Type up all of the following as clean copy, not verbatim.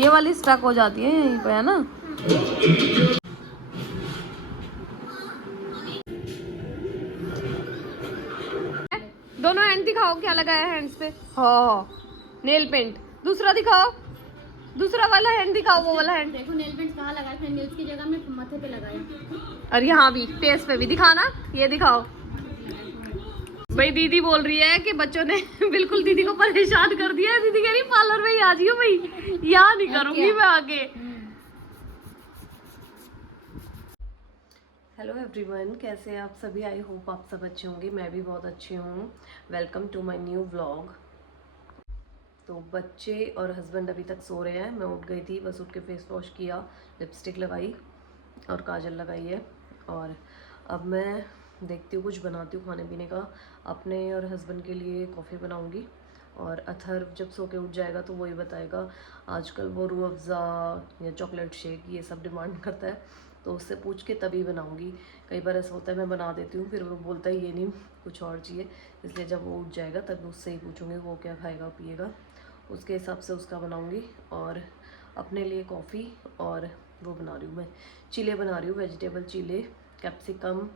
ये वाली स्टक हो जाती है यहीं पे, है ना। दोनों हैंड दिखाओ क्या लगाया है हैंड्स पे। हाँ, नेल पेंट। दूसरा दिखाओ, दूसरा वाला हैंड दिखाओ, वो वाला हैंड। देखो नेल पेंट कहाँ लगाया, फिर नेल्स की जगह में माथे पे लगाया। और यहाँ भी फेस पे भी दिखाना, ये दिखाओ। भाई दीदी बोल रही है कि बच्चों ने बिल्कुल दीदी को परेशान कर दिया है। दीदी कह रही पार्लर में ही आ जाइयो भाई, यहाँ नहीं करूंगी मैं आगे। हेलो एवरीवन, कैसे हैं आप सभी। आई होप आप सब अच्छे होंगे, मैं भी बहुत अच्छी हूँ। Welcome to my new vlog. तो बच्चे और हस्बैंड अभी तक सो रहे हैं। मैं उठ गई थी, बस उठ के फेस वॉश किया, लिपस्टिक लगाई और काजल लगाई है। और अब मैं देखती हूँ कुछ बनाती हूँ खाने पीने का। अपने और हस्बैंड के लिए कॉफ़ी बनाऊँगी और अथर्व जब सो के उठ जाएगा तो वही बताएगा। आजकल वो रूह अफ़ज़ा या चॉकलेट शेक ये सब डिमांड करता है, तो उससे पूछ के तभी बनाऊँगी। कई बार ऐसा होता है मैं बना देती हूँ, फिर वो बोलता है ये नहीं कुछ और चाहिए, इसलिए जब वो उठ जाएगा तब उससे ही पूछूँगी वो क्या खाएगा पिएगा, उसके हिसाब से उसका बनाऊँगी। और अपने लिए कॉफ़ी और वो बना रही हूँ मैं, चीले बना रही हूँ, वेजिटेबल चीले, कैप्सिकम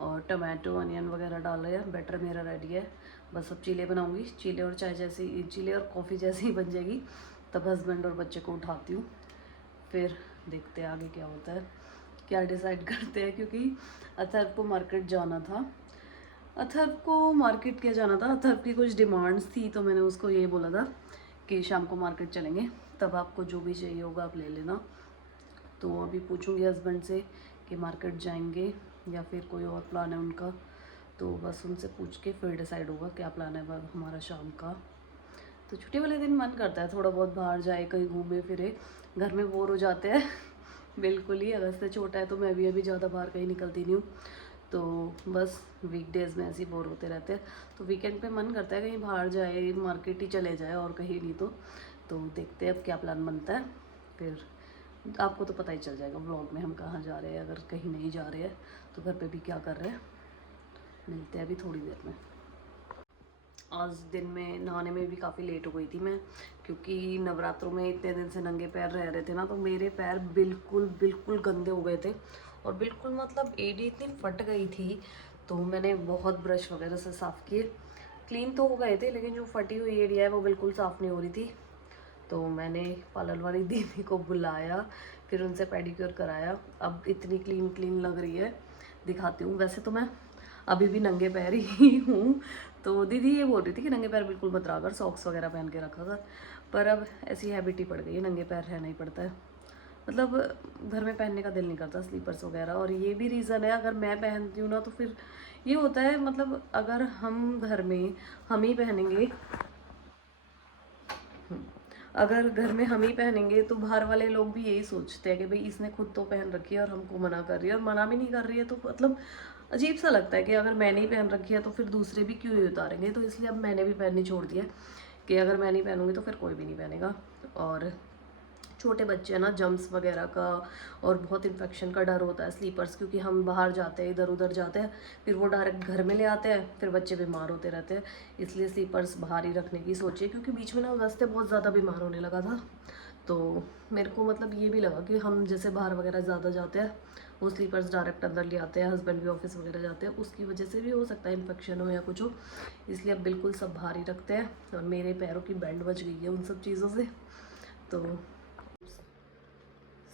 और टमाटो अनियन वगैरह डाल रहे हैं। बैटर मेरा रेडी है, बस अब चीले बनाऊँगी। चीले और चाय जैसी, चीले और कॉफ़ी जैसी ही बन जाएगी, तब हस्बैंड और बच्चे को उठाती हूँ, फिर देखते हैं आगे क्या होता है, क्या डिसाइड करते हैं। क्योंकि अथर्व को मार्केट जाना था, अथर्व को मार्केट क्या जाना था, अथर्व की कुछ डिमांड्स थी, तो मैंने उसको ये बोला था कि शाम को मार्केट चलेंगे, तब आपको जो भी चाहिए होगा आप ले लेना। तो अभी पूछूंगी हस्बैंड से कि मार्केट जाएंगे या फिर कोई और प्लान है उनका, तो बस उनसे पूछ के फिर डिसाइड होगा क्या प्लान है हमारा शाम का। तो छुट्टी वाले दिन मन करता है थोड़ा बहुत बाहर जाए, कहीं घूमे फिरे, घर में बोर हो जाते हैं बिल्कुल ही। अगस्त से छोटा है तो मैं भी अभी ज़्यादा बाहर कहीं निकलती नहीं हूँ, तो बस वीकडेज़ में ऐसे ही बोर होते रहते हैं। तो वीकेंड पे मन करता है कहीं बाहर जाए, मार्केट ही चले जाए और कहीं नहीं। तो देखते हैं अब क्या प्लान बनता है, फिर आपको तो पता ही चल जाएगा व्लॉग में हम कहाँ जा रहे हैं। अगर कहीं नहीं जा रहे हैं तो घर पे भी क्या कर रहे हैं, मिलते हैं अभी थोड़ी देर में। आज दिन में नहाने में भी काफ़ी लेट हो गई थी मैं, क्योंकि नवरात्रों में इतने दिन से नंगे पैर रह रहे थे ना, तो मेरे पैर बिल्कुल बिल्कुल गंदे हो गए थे और बिल्कुल मतलब एड़ी इतनी फट गई थी। तो मैंने बहुत ब्रश वगैरह से साफ़ किए, क्लीन तो हो गए थे, लेकिन जो फटी हुई एड़िया है वो बिल्कुल साफ़ नहीं हो रही थी। तो मैंने पार्लर वाली दीदी को बुलाया, फिर उनसे पेडिक्योर कराया। अब इतनी क्लीन क्लीन लग रही है, दिखाती हूँ। वैसे तो मैं अभी भी नंगे पैर ही हूँ, तो दीदी ये बोल रही थी कि नंगे पैर बिल्कुल मत रहा कर, सॉक्स वगैरह पहन के रखा कर, पर अब ऐसी हैबिट ही पड़ गई है, नंगे पैर रहना ही पड़ता है। मतलब घर में पहनने का दिल नहीं करता स्लीपर्स वगैरह, और ये भी रीज़न है, अगर मैं पहनती हूँ ना तो फिर ये होता है, मतलब अगर हम घर में हम ही पहनेंगे, अगर घर में हम ही पहनेंगे तो बाहर वाले लोग भी यही सोचते हैं कि भाई इसने खुद तो पहन रखी है और हमको मना कर रही है, और मना भी नहीं कर रही है, तो मतलब अजीब सा लगता है कि अगर मैंने ही पहन रखी है तो फिर दूसरे भी क्यों ही उतारेंगे। तो इसलिए अब मैंने भी पहननी छोड़ दिया कि अगर मैं नहीं पहनूंगी तो फिर कोई भी नहीं पहनेगा। और छोटे बच्चे हैं ना, जम्स वगैरह का और बहुत इन्फेक्शन का डर होता है स्लीपर्स, क्योंकि हम बाहर जाते हैं, इधर उधर जाते हैं, फिर वो डायरेक्ट घर में ले आते हैं, फिर बच्चे बीमार होते रहते हैं। इसलिए स्लीपर्स बाहर ही रखने की सोचिए, क्योंकि बीच में ना रास्ते बहुत ज़्यादा बीमार होने लगा था। तो मेरे को मतलब ये भी लगा कि हम जैसे बाहर वगैरह ज़्यादा जाते हैं, वो स्लीपर्स डायरेक्ट अंदर ले आते हैं, हस्बैंड भी ऑफिस वगैरह जाते हैं, उसकी वजह से भी हो सकता है इन्फेक्शन हो या कुछ हो, इसलिए अब बिल्कुल सब बाहर ही रखते हैं। और मेरे पैरों की बैंड बज गई है उन सब चीज़ों से, तो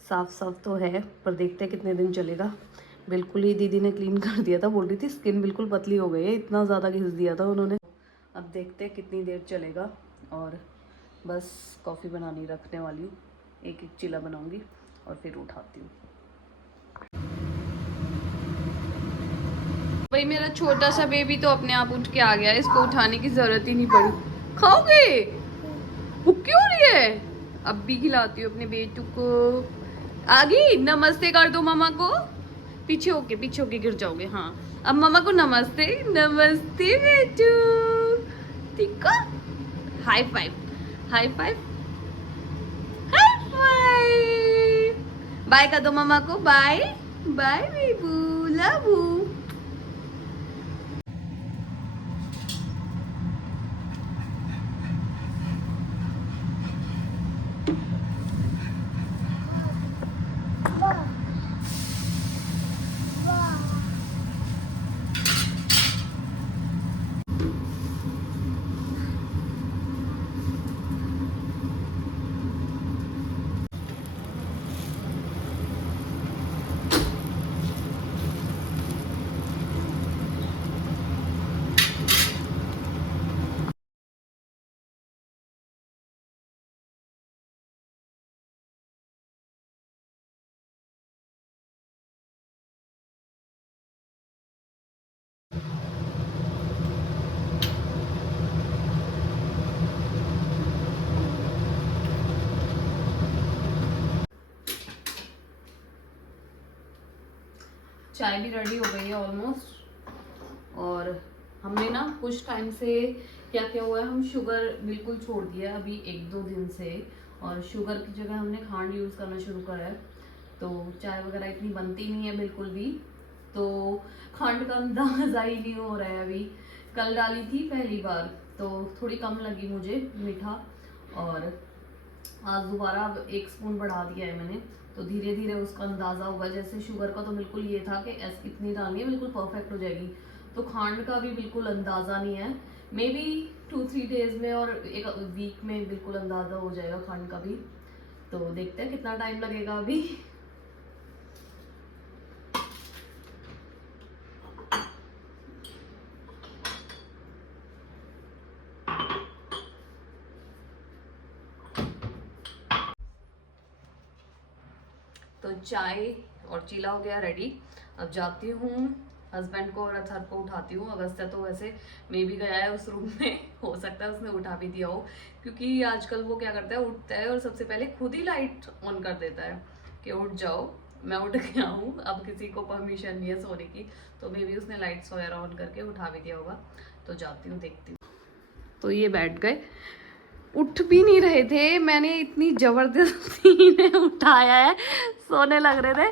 साफ साफ तो है, पर देखते हैं कितने दिन चलेगा। बिल्कुल ही दीदी ने क्लीन कर दिया था, बोल रही थी स्किन बिल्कुल पतली हो गई है, इतना ज़्यादा घिस दिया था उन्होंने। अब देखते हैं कितनी देर चलेगा। और बस कॉफ़ी बनानी रखने वाली हूँ, एक एक चिला बनाऊंगी और फिर उठाती हूँ। भाई मेरा छोटा सा बेबी तो अपने आप उठ के आ गया, इसको उठाने की ज़रूरत ही नहीं पड़ी। खाओगे? भूख क्यों हो रही है? अब भी खिलाती हूँ अपने बेटू को। आगी नमस्ते कर दो मम्मा को, पीछे होके गिर जाओगे। हाँ अब मम्मा को नमस्ते, नमस्ते बेटू, ठीक है। High five, high five, high five. Bye कर दो मम्मा को, बाय बाय बेबू, लव यू। चाय भी रेडी हो गई है ऑलमोस्ट। और हमने ना कुछ टाइम से क्या क्या हुआ है, हम शुगर बिल्कुल छोड़ दिया है अभी 1-2 दिन से, और शुगर की जगह हमने खांड यूज़ करना शुरू करा है। तो चाय वगैरह इतनी बनती नहीं है बिल्कुल भी, तो खांड का अंदाजा ही नहीं हो रहा है अभी। कल डाली थी पहली बार तो थोड़ी कम लगी मुझे मीठा, और आज दोबारा अब 1 स्पून बढ़ा दिया है मैंने। तो धीरे धीरे उसका अंदाज़ा होगा। जैसे शुगर का तो बिल्कुल ये था कि इतनी डालनी है, बिल्कुल परफेक्ट हो जाएगी। तो खांड का भी बिल्कुल अंदाज़ा नहीं है। मे बी 2-3 डेज में और 1 वीक में बिल्कुल अंदाज़ा हो जाएगा खांड का भी। तो देखते हैं कितना टाइम लगेगा अभी। तो चाय और चीला हो गया रेडी। अब जाती हूँ हस्बैंड को और अथर को उठाती हूँ। अगस्त्य तो वैसे मे भी गया है उस रूम में, हो सकता है उसने उठा भी दिया हो, क्योंकि आजकल वो क्या करता है, उठता है और सबसे पहले खुद ही लाइट ऑन कर देता है कि उठ जाओ, मैं उठ गया हूँ, अब किसी को परमिशन नहीं है सोने की। तो मे भी उसने लाइट्स वगैरह ऑन करके उठा भी दिया होगा। तो जाती हूँ, देखती हूँ। तो ये बैठ गए, उठ भी नहीं रहे थे, मैंने इतनी ज़बरदस्ती इन्हें उठाया है, सोने लग रहे थे।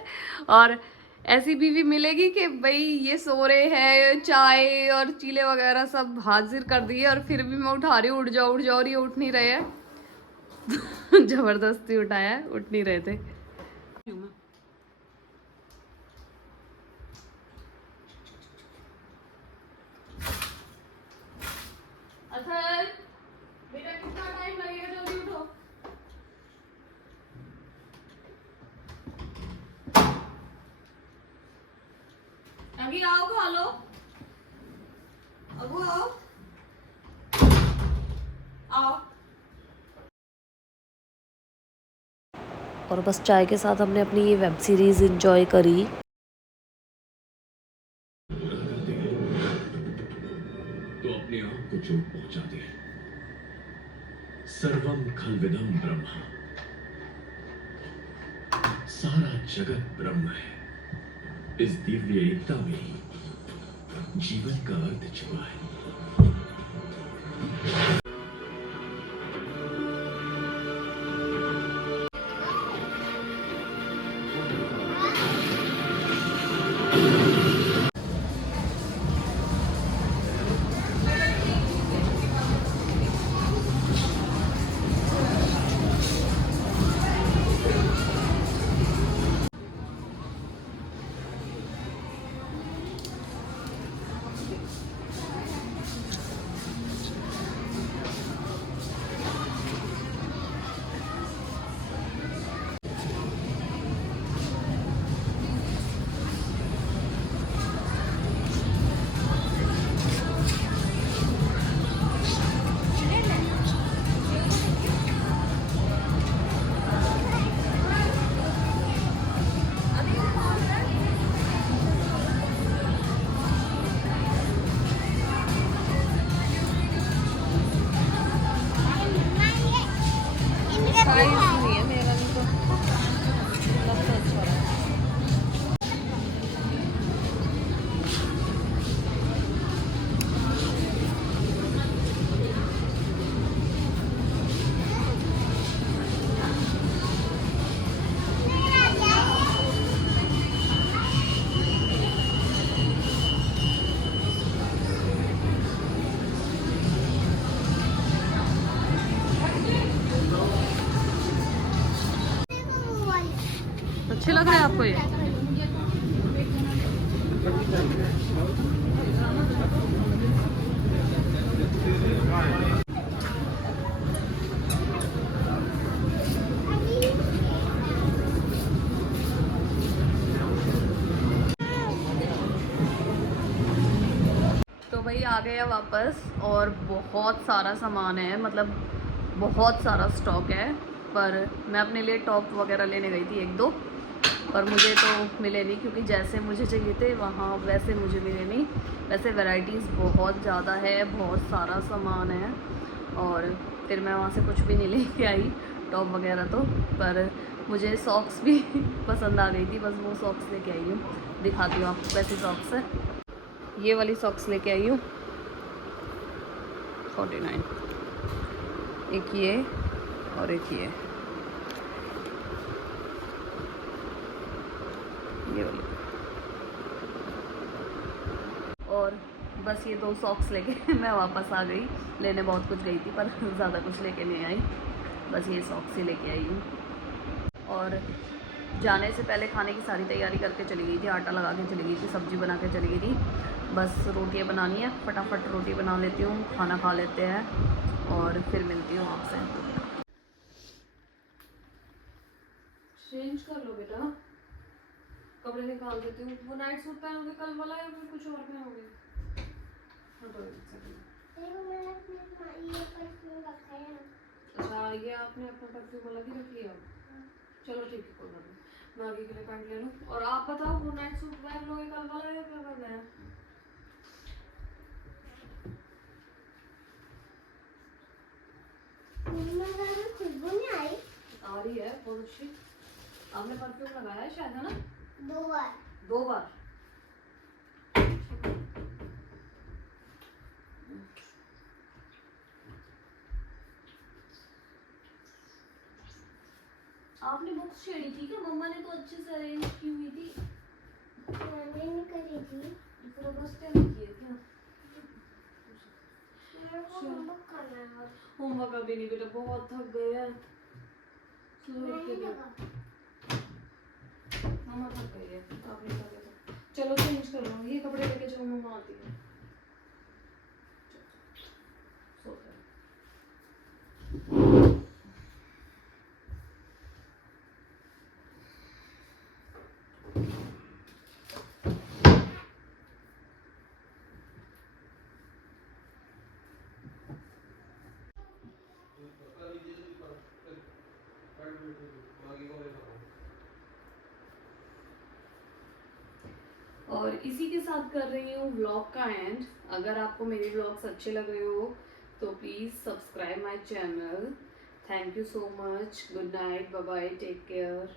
और ऐसी बीवी मिलेगी कि भाई ये सो रहे हैं, चाय और चीले वगैरह सब हाजिर कर दिए और फिर भी मैं उठा रही हूँ, उठ जाओ और ये उठ नहीं रहे हैं। ज़बरदस्ती उठाया है, उठ नहीं रहे थे। अथर, बेटा कितना टाइम लगेगा, जल्दी उठो। अभी आओ, खा लो। अबू आओ, आओ। और बस चाय के साथ हमने अपनी ये वेब सीरीज एंजॉय करी। तो अपने आप को चोट पहुंचाते हैं। सर्वम खलविदम ब्रह्म, सारा जगत ब्रह्म है। इस दिव्य एकता में ही जीवन का अर्थ छुपा है। अच्छे लग रहे हैं आपको ये? तो भाई आ गया वापस, और बहुत सारा सामान है, मतलब बहुत सारा स्टॉक है। पर मैं अपने लिए टॉप वगैरह लेने गई थी 1-2, पर मुझे तो मिले नहीं, क्योंकि जैसे मुझे चाहिए थे वहाँ वैसे मुझे मिले नहीं। वैसे वैरायटीज़ बहुत ज़्यादा है, बहुत सारा सामान है, और फिर मैं वहाँ से कुछ भी नहीं लेके आई टॉप वगैरह तो। पर मुझे सॉक्स भी पसंद आ गई थी, बस वो सॉक्स लेके आई हूँ, दिखाती हूँ आपको कैसी सॉक्स है। ये वाली सॉक्स लेके आई हूँ 49, एक ये और एक ये वाली। और बस ये 2 सॉक्स लेके मैं वापस आ गई। लेने बहुत कुछ गई थी पर ज़्यादा कुछ लेके नहीं आई, बस ये सॉक्स ही लेके आई हूँ। और जाने से पहले खाने की सारी तैयारी करके चली गई थी, आटा लगा के चली गई थी, सब्ज़ी बना के चली गई थी। बस रोटियाँ बनानी है, फटाफट रोटी बना लेती हूँ, खाना खा लेते हैं और फिर मिलती हूँ आपसे। चेंज कर लो बेटा, कपड़े निकाल देती हूँ। वो नाइट सूट पहनोगे कल वाला या फिर कुछ और पहनोगे? अच्छा, ये आपने अपना परफ्यूम अलग ही रख लिया? चलो ठीक है, कोई बात नहीं, मैं आगे के लिए पैंट ले लूँ। और आप बताओ, वो नाइट सूट पहन लोगे कल वाला या क्या करना है? खुशबू नहीं आई? आ रही है बहुत अच्छी। आपने परफ्यूम लगाया है शायद, है ना? 2 बार। 2 बार? आपने बुक्स छेड़ी थी क्या? मम्मा ने तो अच्छे से अरेंज की हुई थी। मैंने नहीं करी थी। पूरा बस्ते नहीं किए क्या? मेरे को होमवर्क करना है। होमवर्क अभी नहीं बेटा, बहुत थक गए हैं। नहीं लगा। मम्मा थक गई है, आप नहीं थके तो चलो चेंज कर लो, ये कपड़े लेके जाओ, मम्मा आती है। सोते हैं। और इसी के साथ कर रही हूँ व्लॉग का एंड। अगर आपको मेरे व्लॉग्स अच्छे लग रहे हो तो please subscribe my channel. Thank you so much, good night, bye bye, take care.